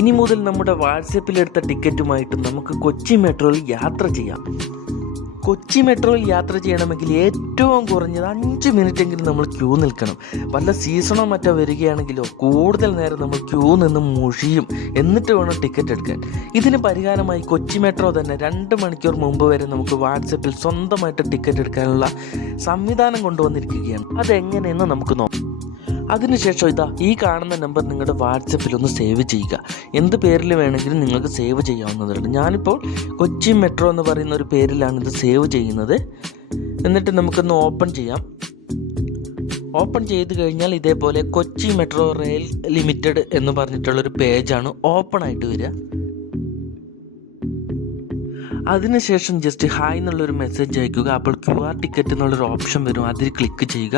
ഇനി മുതൽ നമ്മുടെ വാട്സപ്പിലെടുത്ത ടിക്കറ്റുമായിട്ട് നമുക്ക് കൊച്ചി മെട്രോയിൽ യാത്ര ചെയ്യാം. കൊച്ചി മെട്രോയിൽ യാത്ര ചെയ്യണമെങ്കിൽ ഏറ്റവും കുറഞ്ഞത് 5 മിനിറ്റെങ്കിലും നമ്മൾ ക്യൂ നിൽക്കണം. വല്ല സീസണോ മറ്റോ വരികയാണെങ്കിലോ കൂടുതൽ നേരം നമ്മൾ ക്യൂ നിന്ന് മുഷിയും. എന്നിട്ട് വേണം ടിക്കറ്റ് എടുക്കാൻ. ഇതിന് പരിഹാരമായി കൊച്ചി മെട്രോ തന്നെ 2 മണിക്കൂർ മുമ്പ് വരെ നമുക്ക് വാട്സപ്പിൽ സ്വന്തമായിട്ട് ടിക്കറ്റ് എടുക്കാനുള്ള സംവിധാനം കൊണ്ടുവന്നിരിക്കുകയാണ്. അതെങ്ങനെയെന്ന് നമുക്ക് നോക്കാം. അതിനുശേഷം ഈ കാണുന്ന നമ്പർ നിങ്ങളുടെ വാട്സപ്പിൽ ഒന്ന് സേവ് ചെയ്യുക. എന്ത് പേരിൽ വേണമെങ്കിലും നിങ്ങൾക്ക് സേവ് ചെയ്യാവുന്നതാണ്. ഞാനിപ്പോൾ കൊച്ചി മെട്രോ എന്ന് പറയുന്ന ഒരു പേരിലാണ് ഇത് സേവ് ചെയ്യുന്നത്. എന്നിട്ട് നമുക്കൊന്ന് ഓപ്പൺ ചെയ്യാം. ഓപ്പൺ ചെയ്ത് കഴിഞ്ഞാൽ ഇതേപോലെ കൊച്ചി മെട്രോ റെയിൽ ലിമിറ്റഡ് എന്ന് പറഞ്ഞിട്ടുള്ളൊരു പേജാണ് ഓപ്പൺ ആയിട്ട് വരിക. അതിനുശേഷം ജസ്റ്റ് ഹായ് എന്നുള്ളൊരു മെസ്സേജ് അയക്കുക. അപ്പോൾ QR ടിക്കറ്റ് എന്നുള്ളൊരു ഓപ്ഷൻ വരും, അതിൽ ക്ലിക്ക് ചെയ്യുക.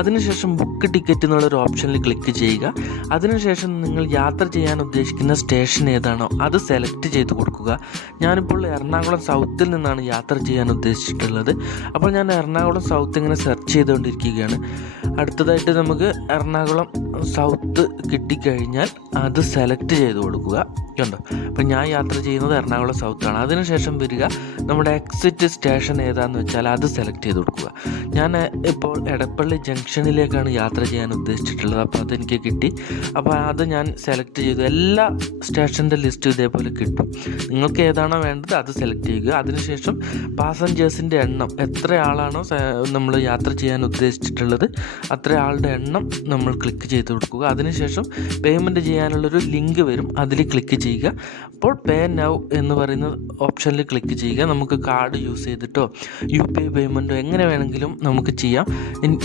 അതിനുശേഷം ബുക്ക് ടിക്കറ്റ് എന്നുള്ളൊരു ഓപ്ഷനിൽ ക്ലിക്ക് ചെയ്യുക. അതിനുശേഷം നിങ്ങൾ യാത്ര ചെയ്യാൻ ഉദ്ദേശിക്കുന്ന സ്റ്റേഷൻ ഏതാണോ അത് സെലക്ട് ചെയ്ത് കൊടുക്കുക. ഞാനിപ്പോൾ എറണാകുളം സൗത്തിൽ നിന്നാണ് യാത്ര ചെയ്യാൻ ഉദ്ദേശിച്ചിട്ടുള്ളത്. അപ്പോൾ ഞാൻ എറണാകുളം സൗത്ത് ഇങ്ങനെ സെർച്ച് ചെയ്തുകൊണ്ടിരിക്കുകയാണ്. അടുത്തതായിട്ട് നമുക്ക് എറണാകുളം സൗത്ത് കിട്ടിക്കഴിഞ്ഞാൽ അത് സെലക്ട് ചെയ്ത് കൊടുക്കുക. കണ്ടോ, അപ്പോൾ ഞാൻ യാത്ര ചെയ്യുന്നത് എറണാകുളം സൗത്താണ്. അതിനുശേഷം വരിക നമ്മുടെ എക്സിറ്റ് സ്റ്റേഷൻ ഏതാണെന്ന് വെച്ചാൽ അത് സെലക്ട് ചെയ്ത് കൊടുക്കുക. ഞാൻ ഇപ്പോൾ എടപ്പള്ളി ജംഗ്ഷനിലേക്കാണ് യാത്ര ചെയ്യാൻ ഉദ്ദേശിച്ചിട്ടുള്ളത്. അപ്പോൾ അതെനിക്ക് കിട്ടി. അപ്പോൾ അത് ഞാൻ സെലക്ട് ചെയ്തു. എല്ലാ സ്റ്റേഷൻ്റെ ലിസ്റ്റ് ഇതേപോലെ കിട്ടും. നിങ്ങൾക്ക് ഏതാണോ വേണ്ടത് അത് സെലക്ട് ചെയ്യുക. അതിനുശേഷം പാസഞ്ചേഴ്സിൻ്റെ എണ്ണം, എത്ര ആളാണോ നമ്മൾ യാത്ര ചെയ്യാൻ ഉദ്ദേശിച്ചിട്ടുള്ളത് അത്ര ആളുടെ എണ്ണം നമ്മൾ ക്ലിക്ക് ചെയ്ത് കൊടുക്കുക. അതിനുശേഷം പേയ്മെൻറ്റ് ചെയ്യാനുള്ളൊരു ലിങ്ക് വരും, അതിൽ ക്ലിക്ക് ചെയ്യുക. അപ്പോൾ പേ നൗ എന്ന് പറയുന്ന ഓപ്ഷനിൽ ക്ലിക്ക് ചെയ്യുക. നമുക്ക് കാർഡ് യൂസ് ചെയ്തിട്ടോ UPI പേയ്മെൻറ്റോ എങ്ങനെ വേണമെങ്കിലും നമുക്ക് ചെയ്യാം.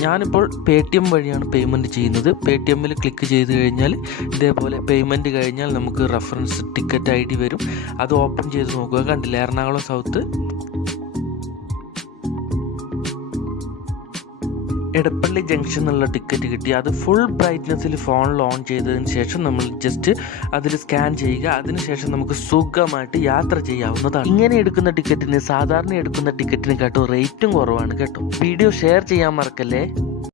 ഞാനിപ്പോൾ Paytm വഴിയാണ് പേയ്മെൻറ്റ് ചെയ്യുന്നത്. Paytmൽ ക്ലിക്ക് ചെയ്ത് കഴിഞ്ഞാൽ ഇതേപോലെ പേയ്മെൻറ്റ് കഴിഞ്ഞാൽ നമുക്ക് റെഫറൻസ് ടിക്കറ്റ് ID വരും. അത് ഓപ്പൺ ചെയ്ത് നോക്കുക. കണ്ടില്ല, എറണാകുളം സൗത്ത് എടപ്പള്ളി ജംഗ്ഷൻ എന്നുള്ള ടിക്കറ്റ് കിട്ടി. അത് ഫുൾ ബ്രൈറ്റ്നസ്സിൽ ഫോണിൽ ഓൺ ചെയ്തതിന് ശേഷം നമ്മൾ ജസ്റ്റ് അതിൽ സ്കാൻ ചെയ്യുക. അതിനുശേഷം നമുക്ക് സുഖമായിട്ട് യാത്ര ചെയ്യാവുന്നതാണ്. ഇങ്ങനെ എടുക്കുന്ന ടിക്കറ്റിന് സാധാരണ എടുക്കുന്ന ടിക്കറ്റിനെക്കാട്ടും റേറ്റും കുറവാണ് കേട്ടോ. വീഡിയോ ഷെയർ ചെയ്യാൻ മറക്കല്ലേ.